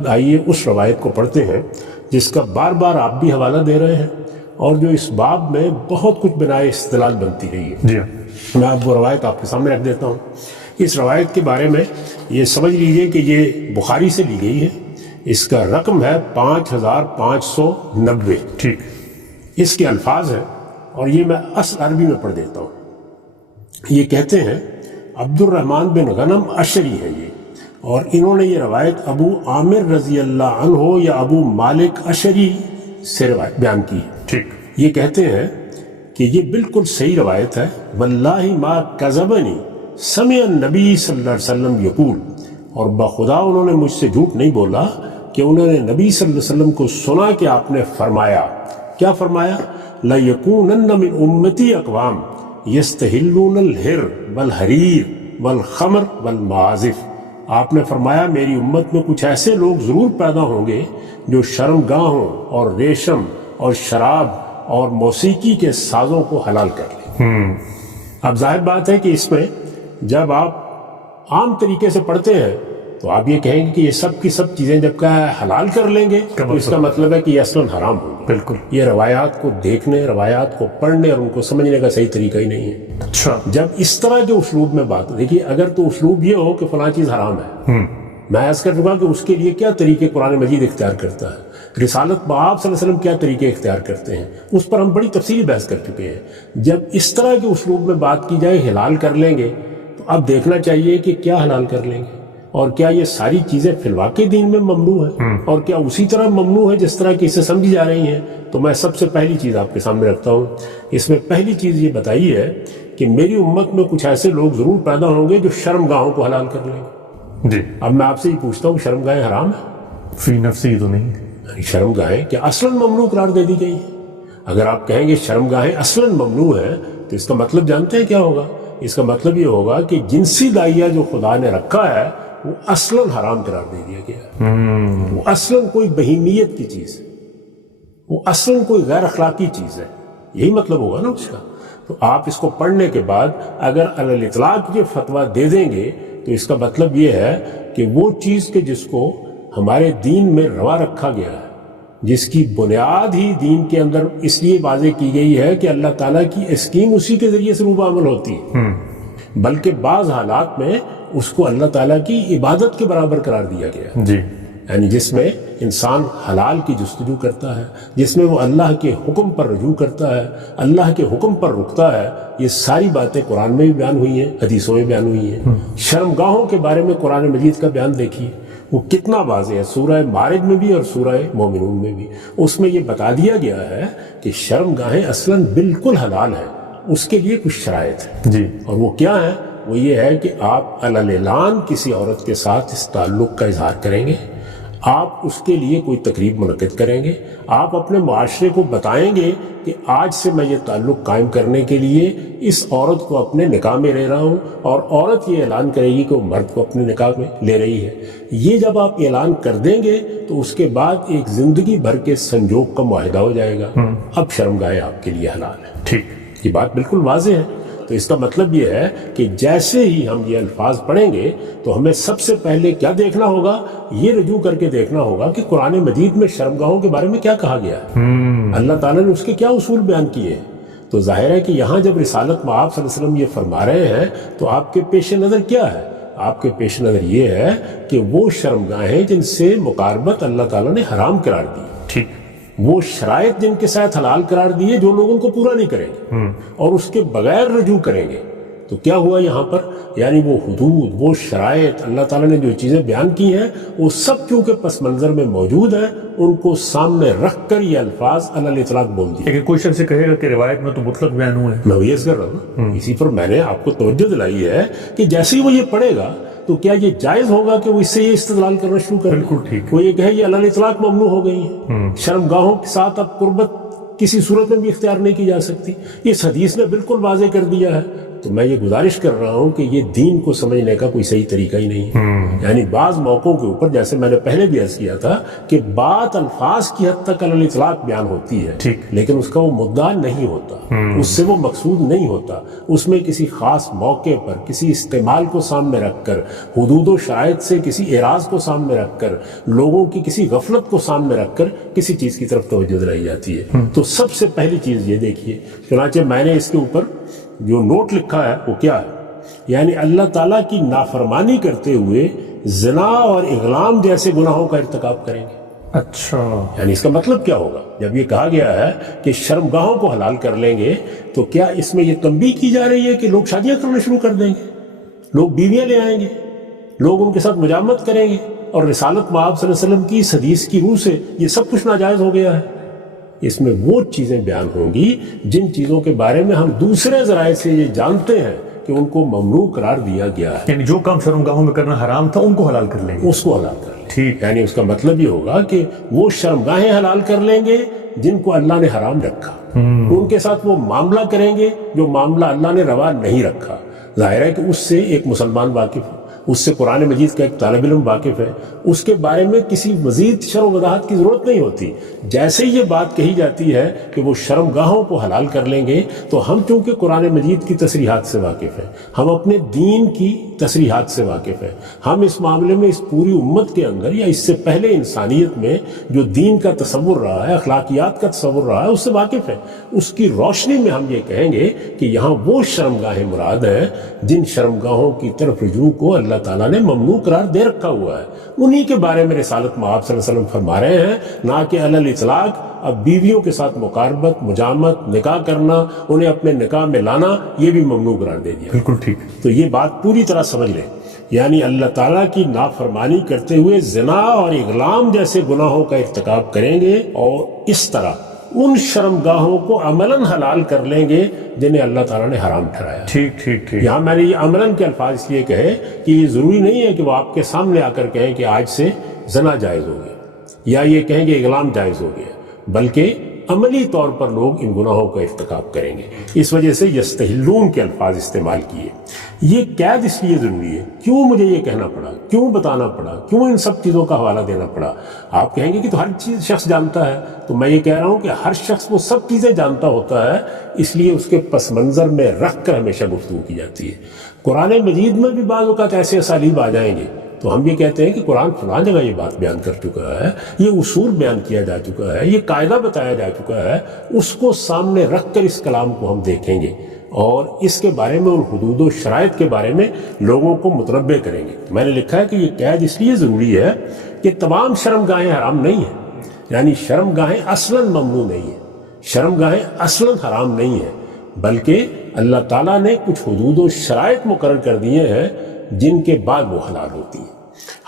آئیے اس روایت کو پڑھتے ہیں جس کا بار بار آپ بھی حوالہ دے رہے ہیں اور جو اس باب میں بہت کچھ بنائے استدلال بنتی رہی ہے. جی میں آپ وہ روایت آپ کے سامنے رکھ دیتا ہوں. اس روایت کے بارے میں یہ سمجھ لیجئے کہ یہ بخاری سے لی گئی ہے. اس کا رقم ہے 5590. ٹھیک. اس کے الفاظ ہیں اور یہ میں اصل عربی میں پڑھ دیتا ہوں. یہ کہتے ہیں عبد الرحمن بن غنم اشری ہے یہ، اور انہوں نے یہ روایت ابو عامر رضی اللہ عنہ یا ابو مالک اشری سے روایت بیان کی ہے. ٹھیک. یہ کہتے ہیں کہ یہ بالکل صحیح روایت ہے. واللہ ما کذبنی سمع النبی صلی اللہ علیہ وسلم یقول، اور بخدا انہوں نے مجھ سے جھوٹ نہیں بولا کہ انہوں نے نبی صلی اللہ علیہ وسلم کو سنا کہ آپ نے فرمایا. کیا فرمایا؟ لَيَكُونَنَّ مِنْ أُمَّتِي أَقْوَامٌ يَسْتَحِلُّونَ الْحِرَّ وَالْحَرِيرَ وَالْخَمْرَ وَالْمَعَازِفَ. آپ نے فرمایا میری امت میں کچھ ایسے لوگ ضرور پیدا ہوں گے جو شرمگاہوں اور ریشم اور شراب اور موسیقی کے سازوں کو حلال کر لیں. اب ظاہر بات ہے کہ اس میں جب آپ عام طریقے سے پڑھتے ہیں تو آپ یہ کہیں گے کہ یہ سب کی سب چیزیں جب کہ حلال کر لیں گے تو اس کا مطلب ہے کہ یہ اصلاً حرام ہوں گے. بالکل. یہ روایات کو دیکھنے، روایات کو پڑھنے اور ان کو سمجھنے کا صحیح طریقہ ہی نہیں ہے. اچھا. جب اس طرح کے اسلوب میں بات دیکھیے، اگر تو اسلوب یہ ہو کہ فلاں چیز حرام ہے، میں عرض کر چکا کہ اس کے لیے کیا طریقے قرآن مجید اختیار کرتا ہے، رسالت بآب صلی اللہ علیہ وسلم کیا طریقے اختیار کرتے ہیں، اس پر ہم بڑی تفصیلی بحث کر چکے ہیں. جب اس طرح کے اسلوب میں بات کی جائے حلال کر لیں گے تو اب دیکھنا چاہیے کہ کیا حلال کر لیں گے اور کیا یہ ساری چیزیں فی الواقع دین میں ممنوع ہے اور کیا اسی طرح ممنوع ہے جس طرح کی اسے سمجھی جا رہی ہیں. تو میں سب سے پہلی چیز آپ کے سامنے رکھتا ہوں. اس میں پہلی چیز یہ بتائی ہے کہ میری امت میں کچھ ایسے لوگ ضرور پیدا ہوں گے جو شرمگاہوں کو حلال کر لیں گے. جی. اب میں آپ سے یہ پوچھتا ہوں، شرمگاہیں حرام ہیں؟ فی نفسی تو نہیں. شرمگاہیں کیا اصلاً ممنوع قرار دے دی گئی ہیں؟ اگر آپ کہیں گے شرمگاہیں اصلاً ممنوع ہیں تو اس کا مطلب جانتے ہیں کیا ہوگا؟ اس کا مطلب یہ ہوگا کہ جنسی دائیہ جو خدا نے رکھا ہے وہ اصلاً حرام قرار دے دیا گیا ہے. وہ اصلاً کوئی بہیمیت کی چیز ہے، وہ اصلاً کوئی غیر اخلاقی چیز ہے. یہی مطلب ہوگا نا اس کا. تو آپ اس کو پڑھنے کے بعد اگر علی الاطلاق یہ فتویٰ دے دیں گے تو اس کا مطلب یہ ہے کہ وہ چیز کہ جس کو ہمارے دین میں روا رکھا گیا ہے، جس کی بنیاد ہی دین کے اندر اس لیے واضح کی گئی ہے کہ اللہ تعالیٰ کی اسکیم اسی کے ذریعے سے روبہ عمل ہوتی ہے، بلکہ بعض حالات میں اس کو اللہ تعالیٰ کی عبادت کے برابر قرار دیا گیا. جی. یعنی جس میں انسان حلال کی جستجو کرتا ہے، جس میں وہ اللہ کے حکم پر رجوع کرتا ہے، اللہ کے حکم پر رکتا ہے. یہ ساری باتیں قرآن میں بھی بیان ہوئی ہیں، حدیثوں میں بیان ہوئی ہیں. شرمگاہوں کے بارے میں قرآن مجید کا بیان دیکھیے، وہ کتنا واضح ہے. سورہ مارج میں بھی اور سورہ مومنون میں بھی اس میں یہ بتا دیا گیا ہے کہ شرمگاہیں اصلاً بالکل حلال ہیں. اس کے لیے کچھ شرائط ہیں. جی. اور وہ کیا ہے؟ وہ یہ ہے کہ آپ علی الاعلان کسی عورت کے ساتھ اس تعلق کا اظہار کریں گے، آپ اس کے لیے کوئی تقریب منعقد کریں گے، آپ اپنے معاشرے کو بتائیں گے کہ آج سے میں یہ تعلق قائم کرنے کے لیے اس عورت کو اپنے نکاح میں لے رہا ہوں، اور عورت یہ اعلان کرے گی کہ وہ مرد کو اپنے نکاح میں لے رہی ہے. یہ جب آپ اعلان کر دیں گے تو اس کے بعد ایک زندگی بھر کے سنجوگ کا معاہدہ ہو جائے گا. اب شرمگاہیں آپ کے لیے حلال ہیں. ٹھیک. یہ بات بالکل واضح ہے. تو اس کا مطلب یہ ہے کہ جیسے ہی ہم یہ الفاظ پڑھیں گے تو ہمیں سب سے پہلے کیا دیکھنا ہوگا؟ یہ رجوع کر کے دیکھنا ہوگا کہ قرآن مجید میں شرمگاہوں کے بارے میں کیا کہا گیا ہے، اللہ تعالیٰ نے اس کے کیا اصول بیان کیے ہیں. تو ظاہر ہے کہ یہاں جب رسالت مآب صلی اللہ علیہ وسلم یہ فرما رہے ہیں تو آپ کے پیش نظر کیا ہے؟ آپ کے پیش نظر یہ ہے کہ وہ شرمگاہیں جن سے مقاربت اللہ تعالیٰ نے حرام قرار دی، ٹھیک، وہ شرائط جن کے ساتھ حلال قرار دیے جو لوگ ان کو پورا نہیں کریں گے اور اس کے بغیر رجوع کریں گے. تو کیا ہوا یہاں پر؟ یعنی وہ حدود، وہ شرائط اللہ تعالیٰ نے جو چیزیں بیان کی ہیں وہ سب چونکہ پس منظر میں موجود ہیں، ان کو سامنے رکھ کر یہ الفاظ علی الاطلاق بول دیے. لیکن کوئی شخص سے کہے گا کہ روایت میں تو مطلق بیان ہوئے ہیں. میں یہ کر رہا ہوں، اسی پر میں نے آپ کو توجہ دلائی ہے کہ جیسے ہی وہ یہ پڑھے گا تو کیا یہ جائز ہوگا کہ وہ اس سے یہ استدلال کرنا شروع کرے؟ بالکل ٹھیک. وہ یہ کہے یہ علی الاطلاق ممنوع ہو گئی ہیں، شرمگاہوں کے ساتھ اب قربت کسی صورت میں بھی اختیار نہیں کی جا سکتی. اس حدیث نے بالکل واضح کر دیا ہے تو میں یہ گزارش کر رہا ہوں کہ یہ دین کو سمجھنے کا کوئی صحیح طریقہ ہی نہیں ہے. یعنی بعض موقعوں کے اوپر جیسے میں نے پہلے بھی عرض کیا تھا کہ بات الفاظ کی حد تک علی الاطلاق بیان ہوتی ہے, لیکن اس کا وہ مدعا نہیں ہوتا, اس سے وہ مقصود نہیں ہوتا. اس میں کسی خاص موقع پر کسی استعمال کو سامنے رکھ کر, حدود و شرائط سے کسی اعراض کو سامنے رکھ کر, لوگوں کی کسی غفلت کو سامنے رکھ کر کسی چیز کی طرف توجہ دلائی جاتی ہے. تو سب سے پہلی چیز یہ دیکھیے, چنانچہ میں نے اس کے اوپر جو نوٹ لکھا ہے وہ کیا ہے, یعنی اللہ تعالیٰ کی نافرمانی کرتے ہوئے زنا اور اغلام جیسے گناہوں کا ارتکاب کریں گے. اچھا, یعنی اس کا مطلب کیا ہوگا؟ جب یہ کہا گیا ہے کہ شرمگاہوں کو حلال کر لیں گے, تو کیا اس میں یہ تنبیہ کی جا رہی ہے کہ لوگ شادیاں کرنا شروع کر دیں گے, لوگ بیویاں لے آئیں گے, لوگ ان کے ساتھ مجامت کریں گے, اور رسالت مآب صلی اللہ علیہ وسلم کی اس حدیث کی روح سے یہ سب کچھ ناجائز ہو گیا ہے؟ اس میں وہ چیزیں بیان ہوں گی جن چیزوں کے بارے میں ہم دوسرے ذرائع سے یہ جانتے ہیں کہ ان کو ممنوع قرار دیا گیا ہے. یعنی جو کام شرمگاہوں میں کرنا حرام تھا ان کو حلال کر لیں گے, اس کو حلال کر لیں گے. ٹھیک, یعنی اس کا مطلب یہ ہوگا کہ وہ شرمگاہیں حلال کر لیں گے جن کو اللہ نے حرام رکھا, ان کے ساتھ وہ معاملہ کریں گے جو معاملہ اللہ نے روا نہیں رکھا. ظاہر ہے کہ اس سے ایک مسلمان واقف ہے, اس سے قرآن مجید کا ایک طالب علم واقف ہے, اس کے بارے میں کسی مزید شرح و وضاحت کی ضرورت نہیں ہوتی. جیسے یہ بات کہی جاتی ہے کہ وہ شرمگاہوں کو حلال کر لیں گے, تو ہم چونکہ قرآن مجید کی تصریحات سے واقف ہیں, ہم اپنے دین کی تصریحات سے واقف ہیں, ہم اس معاملے میں اس پوری امت کے اندر یا اس سے پہلے انسانیت میں جو دین کا تصور رہا ہے, اخلاقیات کا تصور رہا ہے, اس سے واقف ہیں. اس کی روشنی میں ہم یہ کہیں گے کہ یہاں وہ شرمگاہیں مراد ہیں جن شرمگاہوں کی طرف رجوع کو اللہ تعالیٰ نے ممنوع قرار دے رکھا ہوا ہے. انہی کے بارے میں رسالت مآب صلی اللہ علیہ وسلم فرما رہے ہیں, نہ کہ علی الاطلاق اب بیویوں کے ساتھ مقاربت, مجامت, نکاح کرنا, انہیں اپنے نکاح میں لانا, یہ بھی ممنوع قرار دے دیا. بالکل ٹھیک. تو یہ بات پوری طرح سمجھ لیں, یعنی اللہ تعالیٰ کی نافرمانی کرتے ہوئے زنا اور اغلام جیسے گناہوں کا ارتکاب کریں گے, اور اس طرح ان شرمگاہوں کو عملاً حلال کر لیں گے جنہیں اللہ تعالیٰ نے حرام ٹھہرایا. ٹھیک ٹھیک ٹھیک. یہاں میں نے یہ عملاً کے الفاظ اس لیے کہے کہ یہ ضروری نہیں ہے کہ وہ آپ کے سامنے آ کر کہیں کہ آج سے زنا جائز ہو گیا, یا یہ کہیں کہ اغلام جائز ہو گیا, بلکہ عملی طور پر لوگ ان گناہوں کا ارتکاب کریں گے. اس وجہ سے یستحلون کے الفاظ استعمال کیے. یہ قید اس لیے ضروری ہے, کیوں مجھے یہ کہنا پڑا, کیوں بتانا پڑا, کیوں ان سب چیزوں کا حوالہ دینا پڑا؟ آپ کہیں گے کہ تو ہر چیز شخص جانتا ہے, تو میں یہ کہہ رہا ہوں کہ ہر شخص وہ سب چیزیں جانتا ہوتا ہے, اس لیے اس کے پس منظر میں رکھ کر ہمیشہ گفتگو کی جاتی ہے. قرآن مجید میں بھی بعض اوقات ایسے اسالیب آ جائیں گے تو ہم یہ کہتے ہیں کہ قرآن فلاں جگہ یہ بات بیان کر چکا ہے, یہ اصول بیان کیا جا چکا ہے, یہ قاعدہ بتایا جا چکا ہے, اس کو سامنے رکھ کر اس کلام کو ہم دیکھیں گے اور اس کے بارے میں, ان حدود و شرائط کے بارے میں لوگوں کو متنبع کریں گے. میں نے لکھا ہے کہ یہ قید اس لیے ضروری ہے کہ تمام شرمگاہیں حرام نہیں ہیں, یعنی شرمگاہیں اصلاً ممنوع نہیں ہیں, شرمگاہیں اصلاً حرام نہیں ہیں, بلکہ اللہ تعالیٰ نے کچھ حدود و شرائط مقرر کر دیے ہیں جن کے بعد وہ حلال ہوتی ہیں.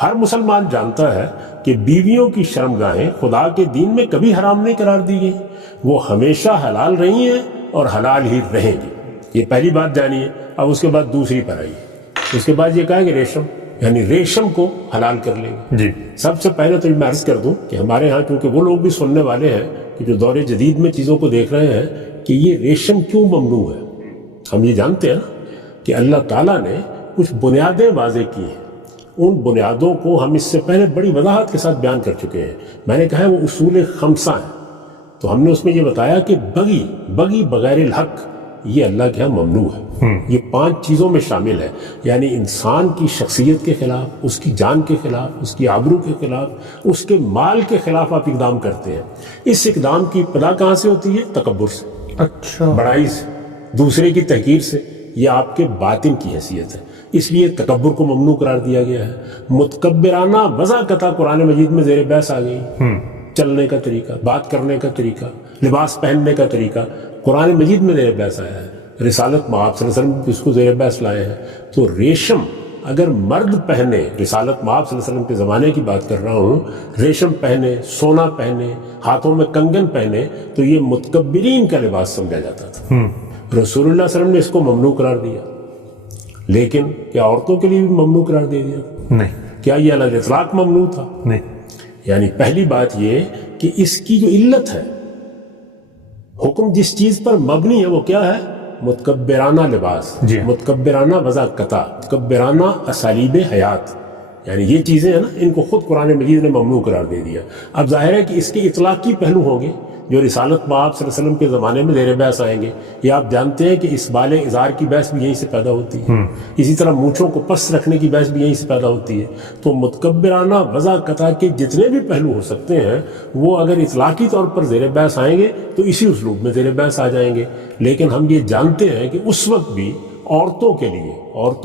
ہر مسلمان جانتا ہے کہ بیویوں کی شرمگاہیں خدا کے دین میں کبھی حرام نہیں قرار دی گئی, وہ ہمیشہ حلال رہی ہیں اور حلال ہی رہیں گی. یہ پہلی بات جانیے. اب اس کے بعد دوسری پر آئیے. اس کے بعد یہ کہیں گے ریشم, یعنی ریشم کو حلال کر لیں گے. جی, سب سے پہلے تو میں عرض کر دوں کہ ہمارے ہاں چونکہ وہ لوگ بھی سننے والے ہیں کہ جو دور جدید میں چیزوں کو دیکھ رہے ہیں کہ یہ ریشم کیوں ممنوع ہے. ہم یہ جانتے ہیں نا کہ اللہ تعالیٰ نے کچھ بنیادیں واضح کی ہیں, ان بنیادوں کو ہم اس سے پہلے بڑی وضاحت کے ساتھ بیان کر چکے ہیں. میں نے کہا ہے وہ اصول خمسہ ہیں, تو ہم نے اس میں یہ بتایا کہ بغی بغیر الحق یہ اللہ کے ہاں ممنوع ہے. یہ 5 چیزوں میں شامل ہے, یعنی انسان کی شخصیت کے خلاف, اس کی جان کے خلاف, اس کی آبرو کے خلاف, اس کے مال کے خلاف آپ اقدام کرتے ہیں. اس اقدام کی ابتدا کہاں سے ہوتی ہے؟ تکبر سے, اچھا, بڑائی سے, دوسرے کی تحقیر سے. یہ آپ کے باطن کی حیثیت ہے, اس لیے تکبر کو ممنوع قرار دیا گیا ہے. متکبرانہ وضاحت قرآن مجید میں زیر بحث آ گئی. چلنے کا طریقہ, بات کرنے کا طریقہ, لباس پہننے کا طریقہ قرآن مجید میں زیر بحث آیا ہے. رسالت مآب صلی اللہ علیہ وسلم اس کو زیر بحث لائے ہیں. تو ریشم اگر مرد پہنے, رسالت مآب صلی اللہ علیہ وسلم کے زمانے کی بات کر رہا ہوں, ریشم پہنے, سونا پہنے, ہاتھوں میں کنگن پہنے, تو یہ متکبرین کا لباس سمجھا جاتا تھا. رسول اللہ صلی اللہ علیہ وسلم نے اس کو ممنوع قرار دیا, لیکن کیا عورتوں کے لیے بھی ممنوع قرار دے دیا؟ نہیں. کیا یہ علی الاطلاق ممنوع تھا؟ نہیں. یعنی پہلی بات یہ کہ اس کی جو علت ہے, حکم جس چیز پر مبنی ہے وہ کیا ہے؟ متکبرانہ لباس، جی، متکبرانہ وضع قطع، متکبرانہ اسالیب حیات، یعنی یہ چیزیں ہیں نا، ان کو خود قرآن مجید نے ممنوع قرار دے دیا۔ اب ظاہر ہے کہ اس کے اطلاقی پہلو ہوں گے جو رسالت مآب صلی اللہ علیہ وسلم کے زمانے میں زیر بحث آئیں گے۔ یہ آپ جانتے ہیں کہ اس بال ازار کی بحث بھی یہیں سے پیدا ہوتی ہے، اسی طرح مونچھوں کو پس رکھنے کی بحث بھی یہیں سے پیدا ہوتی ہے۔ تو متکبرانہ وضع قطع کے جتنے بھی پہلو ہو سکتے ہیں وہ اگر اطلاقی طور پر زیر بحث آئیں گے تو اسی اسلوب میں زیر بحث آ جائیں گے۔ لیکن ہم یہ جانتے ہیں کہ اس وقت بھی عورتوں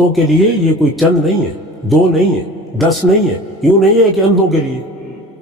کے لیے یہ کوئی چند نہیں ہے، دو نہیں ہے، 10 نہیں ہے، یوں نہیں ہے کہ اندھوں کے لیے،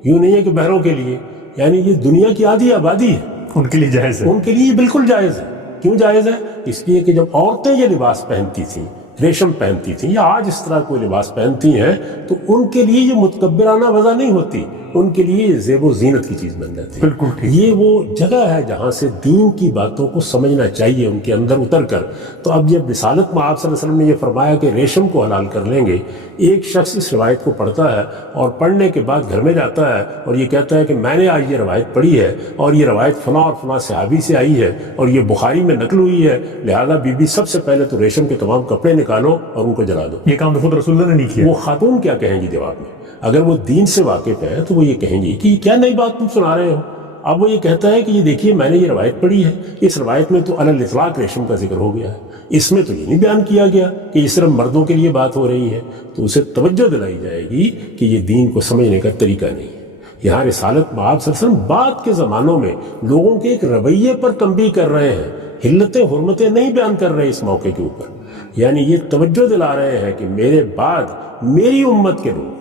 یوں نہیں ہے کہ بہروں کے لیے، یعنی یہ دنیا کی آدھی آبادی ہے، ان کے لیے جائز ہے۔ ان کے لیے یہ بالکل جائز ہے۔ کیوں جائز ہے؟ اس لیے کہ جب عورتیں یہ لباس پہنتی تھیں، ریشم پہنتی تھیں یا آج اس طرح کوئی لباس پہنتی ہیں، تو ان کے لیے یہ متکبرانہ وضع نہیں ہوتی، ان کے لیے یہ زیب و زینت کی چیز بن جاتی ہے۔ بالکل ٹھیک۔ یہ وہ جگہ ہے جہاں سے دین کی باتوں کو سمجھنا چاہیے ان کے اندر اتر کر۔ تو اب جب رسالت میں آپ صلی اللہ علیہ وسلم نے یہ فرمایا کہ ریشم کو حلال کر لیں گے، ایک شخص اس روایت کو پڑھتا ہے اور پڑھنے کے بعد گھر میں جاتا ہے اور یہ کہتا ہے کہ میں نے آج یہ روایت پڑھی ہے اور یہ روایت فلاں اور فلاں صحابی سے آئی ہے اور یہ بخاری میں نقل ہوئی ہے، لہذا بی بی سب سے پہلے تو ریشم کے تمام کپڑے نکالو اور ان کو جلا دو۔ یہ کام تو خود رسول اللہ نے نہیں کیا۔ وہ خاتون کیا کہیں گی جواب میں؟ اگر وہ دین سے واقف ہے تو وہ یہ کہیں گی کہ یہ کیا نئی بات تم سنا رہے ہو۔ اب وہ یہ کہتا ہے کہ یہ دیکھیے میں نے یہ روایت پڑھی ہے، اس روایت میں تو علی الاطلاق ریشم کا ذکر ہو گیا ہے، اس میں تو یہ نہیں بیان کیا گیا کہ یہ صرف مردوں کے لیے بات ہو رہی ہے۔ تو اسے توجہ دلائی جائے گی کہ یہ دین کو سمجھنے کا طریقہ نہیں ہے۔ یہاں رسالت مآب صلی اللہ علیہ وسلم بعد کے زمانوں میں لوگوں کے ایک رویے پر تنبیہ کر رہے ہیں، حلتیں حرمتیں نہیں بیان کر رہے اس موقع کے اوپر، یعنی یہ توجہ دلا رہے ہیں کہ میرے بعد میری امت کے لوگ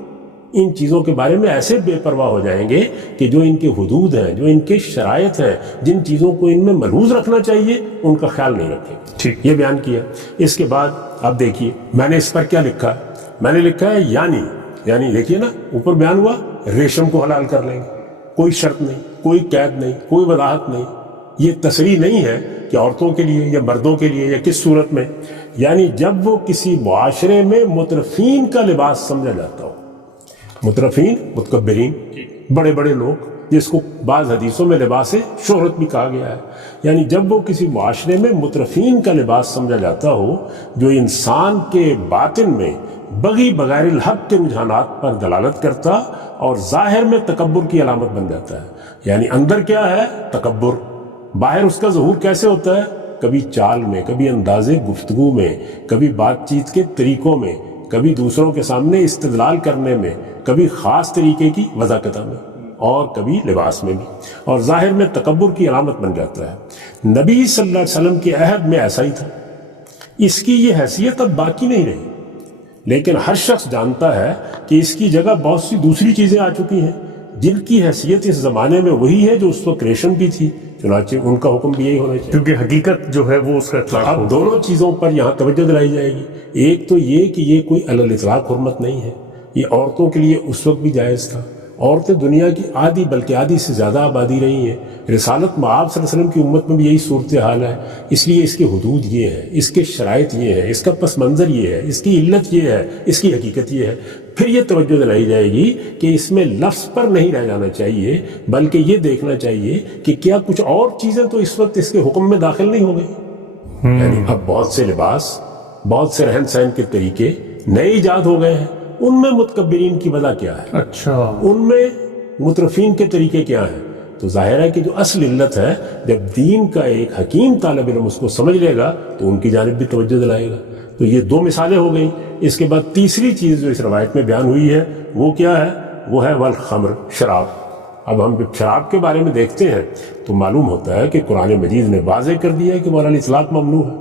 ان چیزوں کے بارے میں ایسے بے پرواہ ہو جائیں گے کہ جو ان کے حدود ہیں، جو ان کے شرائط ہیں، جن چیزوں کو ان میں ملحوظ رکھنا چاہیے ان کا خیال نہیں رکھیں گے۔ ٹھیک۔ یہ بیان کیا۔ اس کے بعد اب دیکھیے میں نے اس پر کیا لکھا ہے، میں نے لکھا ہے یعنی دیکھیے نا اوپر بیان ہوا ریشم کو حلال کر لیں گے، کوئی شرط نہیں، کوئی قید نہیں، کوئی وضاحت نہیں، یہ تصریح نہیں ہے کہ عورتوں کے لیے یا مردوں کے لیے یا کس صورت میں، یعنی جب وہ کسی معاشرے میں مترفین کا لباس سمجھا جاتا ہو، مترفین متکبرین بڑے بڑے لوگ، جس کو بعض حدیثوں میں لباس شہرت بھی کہا گیا ہے، یعنی جب وہ کسی معاشرے میں مترفین کا لباس سمجھا جاتا ہو جو انسان کے باطن میں بغی بغیر الحق کے رجحانات پر دلالت کرتا اور ظاہر میں تکبر کی علامت بن جاتا ہے۔ یعنی اندر کیا ہے؟ تکبر، باہر اس کا ظہور کیسے ہوتا ہے؟ کبھی چال میں، کبھی انداز گفتگو میں، کبھی بات چیت کے طریقوں میں، کبھی دوسروں کے سامنے استدلال کرنے میں، کبھی خاص طریقے کی وضاقتہ میں، اور کبھی لباس میں بھی، اور ظاہر میں تکبر کی علامت بن جاتا ہے۔ نبی صلی اللہ علیہ وسلم کے عہد میں ایسا ہی تھا، اس کی یہ حیثیت اب باقی نہیں رہی، لیکن ہر شخص جانتا ہے کہ اس کی جگہ بہت سی دوسری چیزیں آ چکی ہیں جن کی حیثیت اس زمانے میں وہی ہے جو اس وقت ریشم کی تھی، چنانچہ ان کا حکم بھی یہی ہونا چاہیے، کیونکہ حقیقت جو ہے وہ اس کا اطلاق اب دونوں چیزوں پر یہاں توجہ دلائی جائے گی۔ ایک تو یہ کہ یہ کوئی علی الاطلاق حرمت نہیں ہے، یہ عورتوں کے لیے اس وقت بھی جائز تھا۔ عورتیں دنیا کی آدھی بلکہ آدھی سے زیادہ آبادی رہی ہیں، رسالت مآب صلی اللہ علیہ وسلم کی امت میں بھی یہی صورتحال ہے، اس لیے اس کے حدود یہ ہے، اس کے شرائط یہ ہے، اس کا پس منظر یہ ہے، اس کی علت یہ ہے، اس کی حقیقت یہ ہے۔ پھر یہ توجہ دلائی جائے گی کہ اس میں لفظ پر نہیں رہ جانا چاہیے، بلکہ یہ دیکھنا چاہیے کہ کیا کچھ اور چیزیں تو اس وقت اس کے حکم میں داخل نہیں ہو گئی، یعنی اب بہت سے لباس، بہت سے رہن سہن کے طریقے نئے ایجاد ہو گئے ہیں، ان میں متکبرین کی وجہ کیا ہے، اچھا ان میں مترفین کے طریقے کیا ہیں۔ تو ظاہر ہے کہ جو اصل علت ہے، جب دین کا ایک حکیم طالب علم اس کو سمجھ لے گا تو ان کی جانب بھی توجہ دلائے گا۔ تو یہ دو مثالیں ہو گئیں۔ اس کے بعد تیسری چیز جو اس روایت میں بیان ہوئی ہے وہ کیا ہے؟ وہ ہے والخمر، شراب۔ اب ہم شراب کے بارے میں دیکھتے ہیں تو معلوم ہوتا ہے کہ قرآن مجید نے واضح کر دیا ہے کہ وہ علی الاطلاق ممنوع ہے،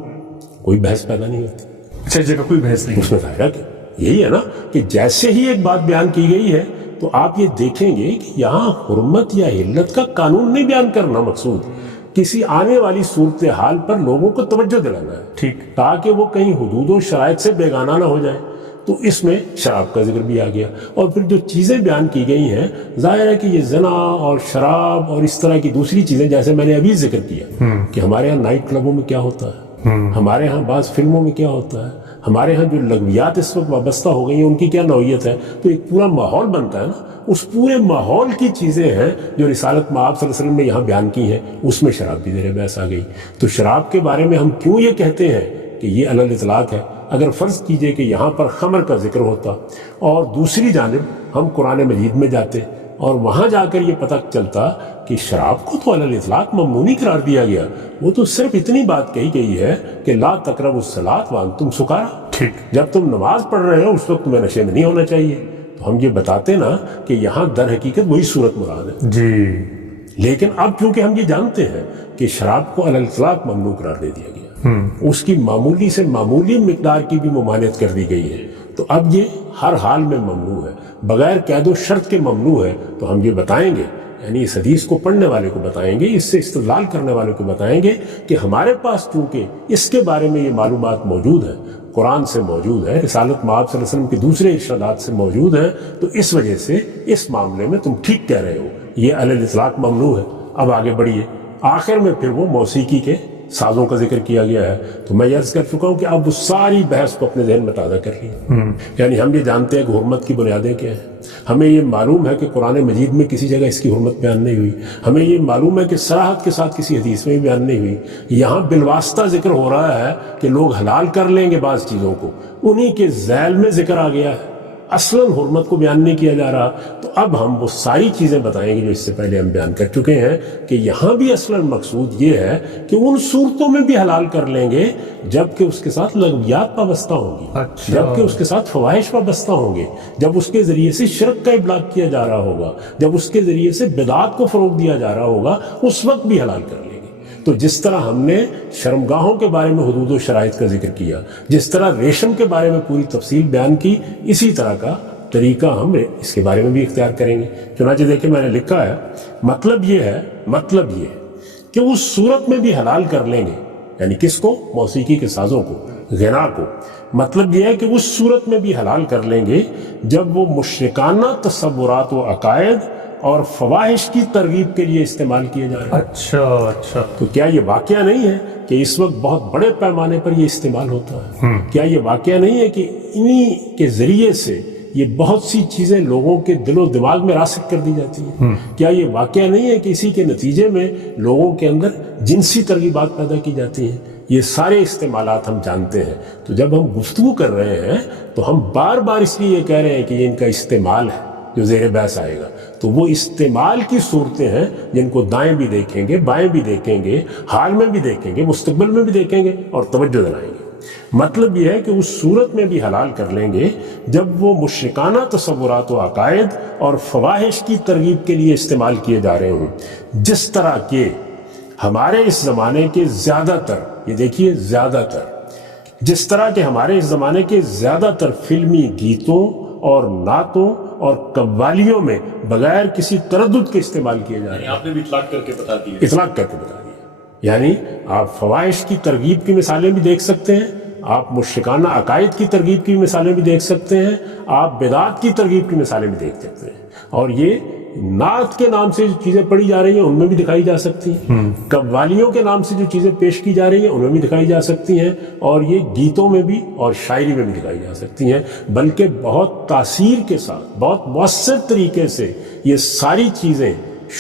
کوئی بحث پیدا نہیں ہوتی، اچھا جگہ کوئی بحث نہیں۔ اس میں ظاہر ہے کہ یہی ہے نا کہ جیسے ہی ایک بات بیان کی گئی ہے تو آپ یہ دیکھیں گے کہ یہاں حرمت یا علت کا قانون نہیں بیان کرنا مقصود، کسی آنے والی صورتحال پر لوگوں کو توجہ دلانا ہے، ٹھیک، تاکہ وہ کہیں حدود و شرائط سے بیگانہ نہ ہو جائیں۔ تو اس میں شراب کا ذکر بھی آ گیا، اور پھر جو چیزیں بیان کی گئی ہیں ظاہر ہے کہ یہ زنا اور شراب اور اس طرح کی دوسری چیزیں، جیسے میں نے ابھی ذکر کیا کہ ہمارے ہاں نائٹ کلبوں میں کیا ہوتا ہے، ہمارے ہاں بعض فلموں میں کیا ہوتا ہے، ہمارے ہاں جو لغویات اس وقت وابستہ ہو گئی ہیں ان کی کیا نوعیت ہے؟ تو ایک پورا ماحول بنتا ہے نا، اس پورے ماحول کی چیزیں ہیں جو رسالت مآب صلی اللہ علیہ وسلم نے یہاں بیان کی ہیں، اس میں شراب بھی زیر بحث آ گئی۔ تو شراب کے بارے میں ہم کیوں یہ کہتے ہیں کہ یہ علی الاطلاق ہے؟ اگر فرض کیجئے کہ یہاں پر خمر کا ذکر ہوتا اور دوسری جانب ہم قرآن مجید میں جاتے اور وہاں جا کر یہ پتہ چلتا کہ شراب کو تو علی الاطلاق ممنوع قرار دیا گیا، وہ تو صرف اتنی بات کہی گئی ہے کہ لا تقربوا الصلاۃ وانتم سکارا، ٹھیک، جب تم نماز پڑھ رہے ہو اس وقت تمہیں نشے میں نہیں ہونا چاہیے۔ تو ہم یہ بتاتے نا کہ یہاں در حقیقت وہی صورت مراد ہے، جی، لیکن اب چونکہ ہم یہ جانتے ہیں کہ شراب کو علی الاطلاق ممنوع قرار دے دیا گیا، اس کی معمولی سے معمولی مقدار کی بھی ممانعت کر دی گئی ہے، تو اب یہ ہر حال میں ممنوع ہے، بغیر قید و شرط کے ممنوع ہے۔ تو ہم یہ بتائیں گے، یعنی اس حدیث کو پڑھنے والے کو بتائیں گے، اس سے استدلال کرنے والے کو بتائیں گے کہ ہمارے پاس چونکہ اس کے بارے میں یہ معلومات موجود ہیں، قرآن سے موجود ہے، رسالت مآب صلی اللہ علیہ وسلم کے دوسرے ارشادات سے موجود ہیں، تو اس وجہ سے اس معاملے میں تم ٹھیک کہہ رہے ہو، یہ علی الاطلاق ممنوع ہے۔ اب آگے بڑھیے، آخر میں پھر وہ موسیقی کے سازوں کا ذکر کیا گیا ہے۔ تو میں عرض کر چکا ہوں کہ اب وہ ساری بحث کو اپنے ذہن میں تازہ کر لی، یعنی ہم یہ جانتے ہیں کہ حرمت کی بنیادیں کیا ہیں، ہمیں یہ معلوم ہے کہ قرآن مجید میں کسی جگہ اس کی حرمت بیان نہیں ہوئی، ہمیں یہ معلوم ہے کہ صراحت کے ساتھ کسی حدیث میں بھی بیان نہیں ہوئی، یہاں بالواسطہ ذکر ہو رہا ہے کہ لوگ حلال کر لیں گے بعض چیزوں کو، انہی کے ذیل میں ذکر آ گیا ہے، اصلاً حرمت کو بیان نہیں کیا جا رہا۔ تو اب ہم وہ ساری چیزیں بتائیں گے جو اس سے پہلے ہم بیان کر چکے ہیں کہ یہاں بھی اصلاً مقصود یہ ہے کہ ان صورتوں میں بھی حلال کر لیں گے جبکہ اس کے ساتھ لغویات وابستہ ہوں گی، جبکہ اس کے ساتھ فواحش وابستہ ہوں گے، جب اس کے ذریعے سے شرک کا ابلاغ کیا جا رہا ہوگا، جب اس کے ذریعے سے بدعات کو فروغ دیا جا رہا ہوگا، اس وقت بھی حلال کر لیں گے۔ تو جس طرح ہم نے شرمگاہوں کے بارے میں حدود و شرائط کا ذکر کیا، جس طرح ریشم کے بارے میں پوری تفصیل بیان کی، اسی طرح کا طریقہ ہم اس کے بارے میں بھی اختیار کریں گے۔ چنانچہ دیکھیں میں نے لکھا ہے، مطلب یہ ہے کہ اس صورت میں بھی حلال کر لیں گے، یعنی کس کو؟ موسیقی کے سازوں کو، غنا کو۔ مطلب یہ ہے کہ اس صورت میں بھی حلال کر لیں گے جب وہ مشرکانہ تصورات و عقائد اور فواحش کی ترغیب کے لیے استعمال کیے جا رہے ہیں۔ اچھا، تو کیا یہ واقعہ نہیں ہے کہ اس وقت بہت بڑے پیمانے پر یہ استعمال ہوتا ہے؟ کیا یہ واقعہ نہیں ہے کہ انہی کے ذریعے سے یہ بہت سی چیزیں لوگوں کے دل و دماغ میں راسخ کر دی جاتی ہیں؟ کیا یہ واقعہ نہیں ہے کہ اسی کے نتیجے میں لوگوں کے اندر جنسی ترغیبات پیدا کی جاتی ہیں؟ یہ سارے استعمالات ہم جانتے ہیں۔ تو جب ہم گفتگو کر رہے ہیں تو ہم بار بار اس لیے یہ کہہ رہے ہیں کہ یہ ان کا استعمال ہے جو زیر بحث آئے گا، تو وہ استعمال کی صورتیں ہیں جن کو دائیں بھی دیکھیں گے، بائیں بھی دیکھیں گے، حال میں بھی دیکھیں گے، مستقبل میں بھی دیکھیں گے اور توجہ دلائیں گے۔ مطلب یہ ہے کہ اس صورت میں بھی حلال کر لیں گے جب وہ مشرکانہ تصورات و عقائد اور فواحش کی ترغیب کے لیے استعمال کیے جا رہے ہوں، جس طرح کہ ہمارے اس زمانے کے زیادہ تر، یہ دیکھیے زیادہ تر، جس طرح کہ ہمارے اس زمانے کے زیادہ تر فلمی گیتوں اور نعتوں اور قوالیوں میں بغیر کسی تردد کے استعمال کیے جا رہے ہیں۔ آپ نے بھی اطلاق کر کے بتا دیا، اطلاق کر کے بتا دیا، یعنی آپ فواحش کی ترغیب کی مثالیں بھی دیکھ سکتے ہیں، آپ مشرکانہ عقائد کی ترغیب کی مثالیں بھی دیکھ سکتے ہیں، آپ بدعات کی ترغیب کی مثالیں بھی دیکھ سکتے ہیں، اور یہ نعت کے نام سے جو چیزیں پڑھی جا رہی ہیں ان میں بھی دکھائی جا سکتی ہیں، قوالیوں کے نام سے جو چیزیں پیش کی جا رہی ہیں ان میں بھی دکھائی جا سکتی ہیں، اور یہ گیتوں میں بھی اور شاعری میں بھی دکھائی جا سکتی ہیں، بلکہ بہت تاثیر کے ساتھ، بہت مؤثر طریقے سے یہ ساری چیزیں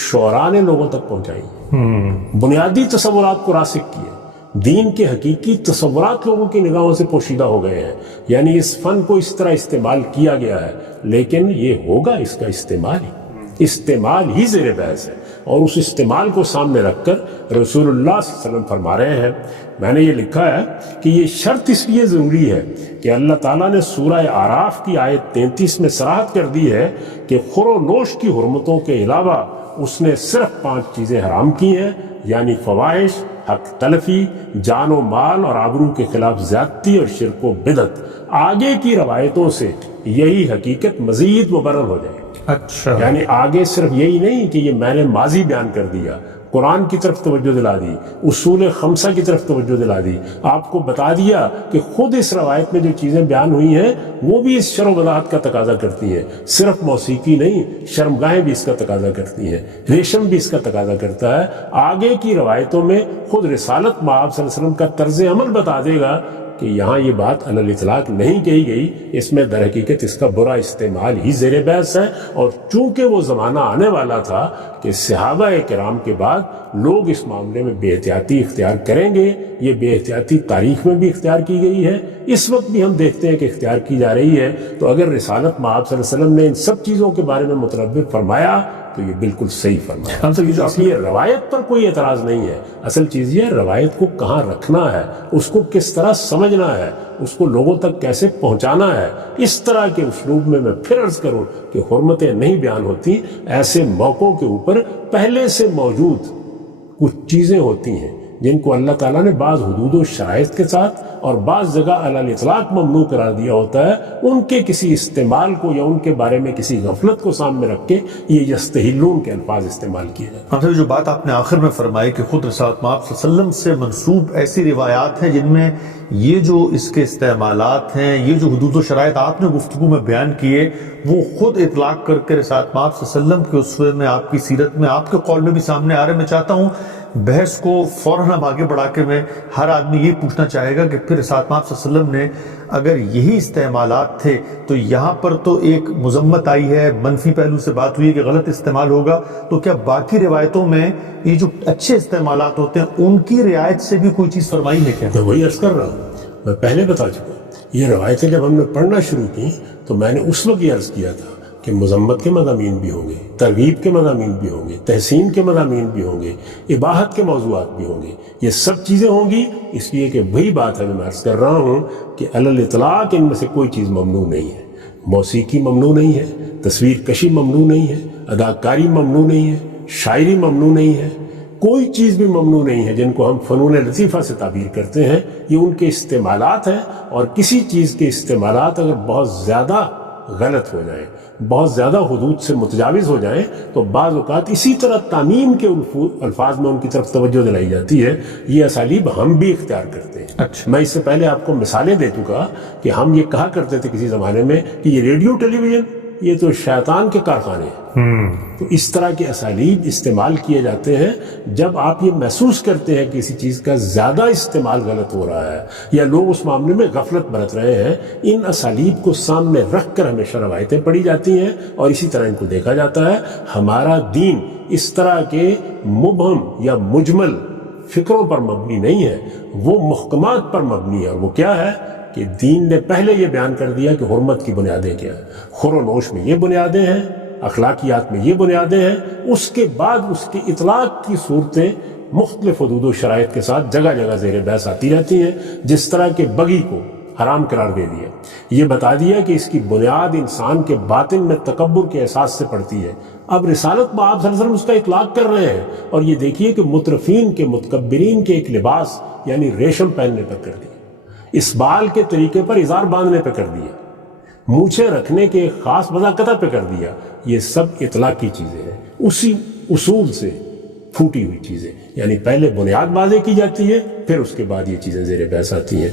شعراء نے لوگوں تک پہنچائی ہیں، بنیادی تصورات کو راسخ کیے، دین کے حقیقی تصورات لوگوں کی نگاہوں سے پوشیدہ ہو گئے ہیں، یعنی اس فن کو اس طرح استعمال کیا گیا ہے، لیکن یہ ہوگا اس کا استعمال ہی زیر بحث ہے، اور اس استعمال کو سامنے رکھ کر رسول اللہ صلی اللہ علیہ وسلم فرما رہے ہیں۔ میں نے یہ لکھا ہے کہ یہ شرط اس لیے ضروری ہے کہ اللہ تعالیٰ نے سورہ اعراف کی آیت 33 میں صراحت کر دی ہے کہ خور و نوش کی حرمتوں کے علاوہ اس نے صرف 5 چیزیں حرام کی ہیں، یعنی فواحش، حق تلفی، جان و مال اور آبرو کے خلاف زیادتی اور شرک و بدعت۔ آگے کی روایتوں سے یہی حقیقت مزید مبرر ہو جائے، اچھا، یعنی آگے صرف یہی نہیں کہ یہ میں نے ماضی بیان کر دیا، قرآن کی طرف توجہ دلا دی، اصول خمسہ کی طرف توجہ دلا دی، آپ کو بتا دیا کہ خود اس روایت میں جو چیزیں بیان ہوئی ہیں وہ بھی اس شرم و بدعات کا تقاضا کرتی ہیں، صرف موسیقی نہیں، شرمگاہیں بھی اس کا تقاضا کرتی ہیں، ریشم بھی اس کا تقاضا کرتا ہے۔ آگے کی روایتوں میں خود رسالت مآب صلی اللہ علیہ وسلم کا طرز عمل بتا دے گا کہ یہاں یہ بات علی الاطلاق نہیں کہی گئی، اس میں در حقیقت اس کا برا استعمال ہی زیر بحث ہے۔ اور چونکہ وہ زمانہ آنے والا تھا کہ صحابہ کرام کے بعد لوگ اس معاملے میں بے احتیاطی اختیار کریں گے، یہ بے احتیاطی تاریخ میں بھی اختیار کی گئی ہے، اس وقت بھی ہم دیکھتے ہیں کہ اختیار کی جا رہی ہے، تو اگر رسالت مآب صلی اللہ علیہ وسلم نے ان سب چیزوں کے بارے میں متنبہ فرمایا تو یہ بالکل صحیح فرمایا۔ اس لیے روایت پر کوئی اعتراض نہیں ہے، اصل چیز یہ ہے روایت کو کہاں رکھنا ہے، اس کو کس طرح سمجھنا ہے، اس کو لوگوں تک کیسے پہنچانا ہے۔ اس طرح کے اسلوب میں پھر عرض کروں کہ حرمتیں نہیں بیان ہوتی، ایسے موقعوں کے اوپر پہلے سے موجود کچھ چیزیں ہوتی ہیں جن کو اللہ تعالیٰ نے بعض حدود و شرائط کے ساتھ اور بعض جگہ علی الاطلاق ممنوع قرار دیا ہوتا ہے، ان کے کسی استعمال کو یا ان کے بارے میں کسی غفلت کو سامنے رکھ کے یہ یستحلون کے الفاظ استعمال کیے جاتے ہیں۔ ہم جو بات آپ نے آخر میں فرمائی کہ خود رسالت مآب صلی اللہ علیہ وسلم سے منسوب ایسی روایات ہیں جن میں یہ جو اس کے استعمالات ہیں، یہ جو حدود و شرائط آپ نے گفتگو میں بیان کیے، وہ خود اطلاق کر کے رسالت مآب صلی اللہ علیہ وسلم کے اسوے میں، آپ کی سیرت میں، آپ کے قول میں بھی سامنے آ رہے۔ میں چاہتا ہوں بحث کو فوراً اب آگے بڑھا کے میں ہر آدمی یہ پوچھنا چاہے گا کہ پھر رسالت مآب صلی اللہ علیہ وسلم نے اگر یہی استعمالات تھے تو یہاں پر تو ایک مذمت آئی ہے، منفی پہلو سے بات ہوئی ہے کہ غلط استعمال ہوگا، تو کیا باقی روایتوں میں یہ جو اچھے استعمالات ہوتے ہیں ان کی رعایت سے بھی کوئی چیز فرمائی ہے کیا؟ میں وہی عرض کر رہا ہوں، میں پہلے بتا چکا، یہ روایتیں جب ہم نے پڑھنا شروع کی تو میں نے اس وقت یہ عرض کیا تھا کہ مذمت کے مضامین بھی ہوں گے، ترغیب کے مضامین بھی ہوں گے، تحسین کے مضامین بھی ہوں گے، اباحت کے موضوعات بھی ہوں گے، یہ سب چیزیں ہوں گی، اس لیے کہ وہی بات ہے میں عرض کر رہا ہوں کہ علی الاطلاق ان میں سے کوئی چیز ممنوع نہیں ہے۔ موسیقی ممنوع نہیں ہے، تصویر کشی ممنوع نہیں ہے، اداکاری ممنوع نہیں ہے، شاعری ممنوع نہیں ہے، کوئی چیز بھی ممنوع نہیں ہے جن کو ہم فنون لطیفہ سے تعبیر کرتے ہیں، یہ ان کے استعمالات ہیں۔ اور کسی چیز کے استعمالات اگر بہت زیادہ غلط ہو جائیں، بہت زیادہ حدود سے متجاوز ہو جائیں تو بعض اوقات اسی طرح تعمیم کے الفاظ میں ان کی طرف توجہ دلائی جاتی ہے، یہ اسالیب ہم بھی اختیار کرتے ہیں۔ میں اس سے پہلے آپ کو مثالیں دے چکا کہ ہم یہ کہا کرتے تھے کسی زمانے میں کہ یہ ریڈیو ٹیلی ویژن یہ تو شیطان کے کارخانے ہیں۔ تو اس طرح کے اسالیب استعمال کیے جاتے ہیں جب آپ یہ محسوس کرتے ہیں کہ کسی چیز کا زیادہ استعمال غلط ہو رہا ہے یا لوگ اس معاملے میں غفلت برت رہے ہیں، ان اسالیب کو سامنے رکھ کر ہمیشہ روایتیں پڑھی جاتی ہیں اور اسی طرح ان کو دیکھا جاتا ہے۔ ہمارا دین اس طرح کے مبہم یا مجمل فکروں پر مبنی نہیں ہے، وہ محکمات پر مبنی ہے۔ اور وہ کیا ہے کہ دین نے پہلے یہ بیان کر دیا کہ حرمت کی بنیادیں کیا ہیں، خور و نوش میں یہ بنیادیں ہیں، اخلاقیات میں یہ بنیادیں ہیں، اس کے بعد اس کے اطلاق کی صورتیں مختلف حدود و شرائط کے ساتھ جگہ جگہ زیر بحث آتی رہتی ہیں۔ جس طرح کے بغی کو حرام قرار دے دیا، یہ بتا دیا کہ اس کی بنیاد انسان کے باطن میں تکبر کے احساس سے پڑتی ہے۔ اب رسالت میں آپ صلی اللہ علیہ وسلم اس کا اطلاق کر رہے ہیں، اور یہ دیکھیے کہ مترفین کے متکبرین کے ایک لباس یعنی ریشم پہننے پر کر دیا، اسبال کے طریقے پر ازار باندھنے پہ کر دیا، مونچھیں رکھنے کے ایک خاص وضاقتہ پہ کر دیا۔ یہ سب اطلاق کی چیزیں ہیں، اسی اصول سے پھوٹی ہوئی چیزیں، یعنی پہلے بنیاد واضح کی جاتی ہے، پھر اس کے بعد یہ چیزیں زیر بحث آتی ہیں۔